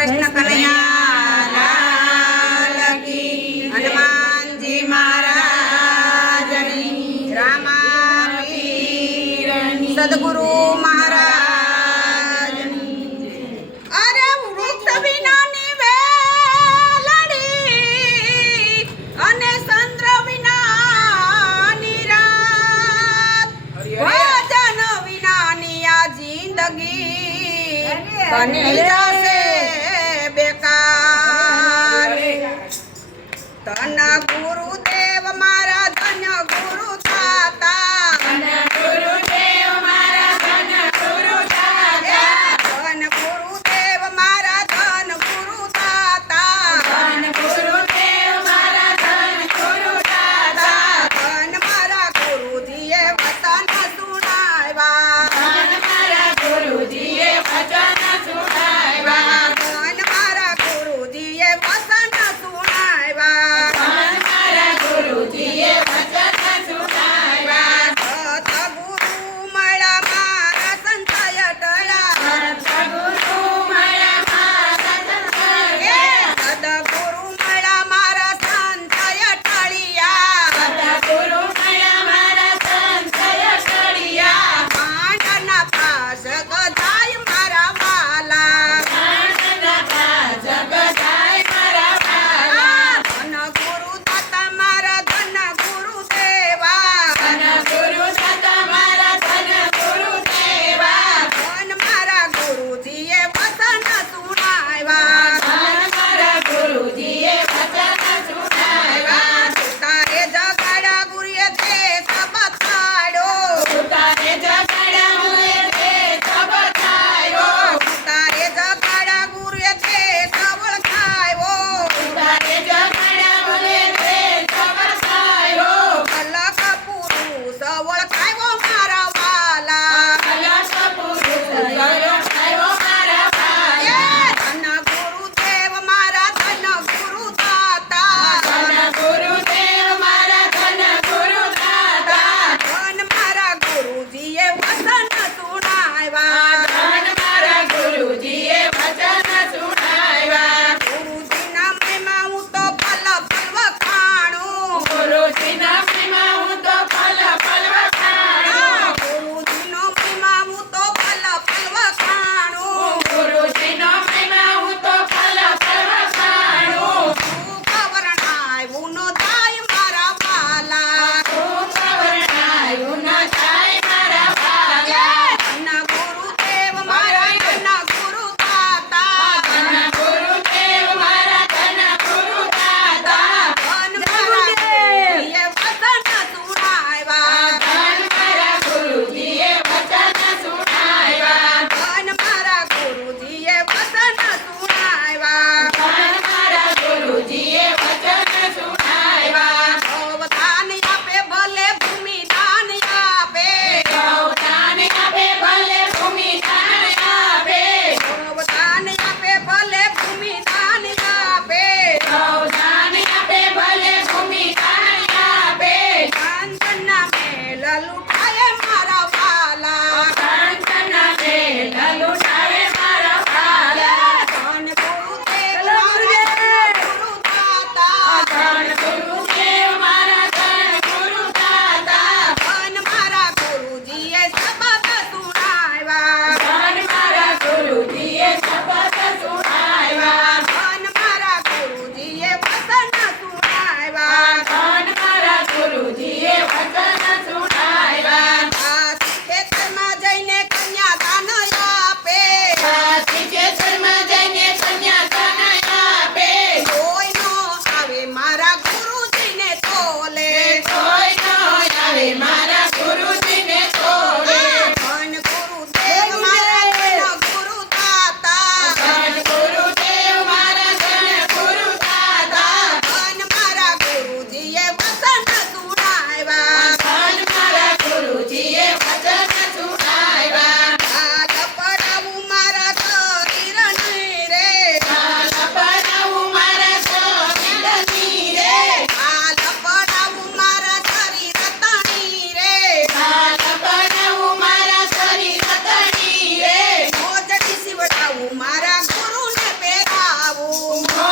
કૃષ્ણ કનૈયા હનુમાનજી મહારાજની. રામાવીરની સદગુરુ Vanilla. Oh,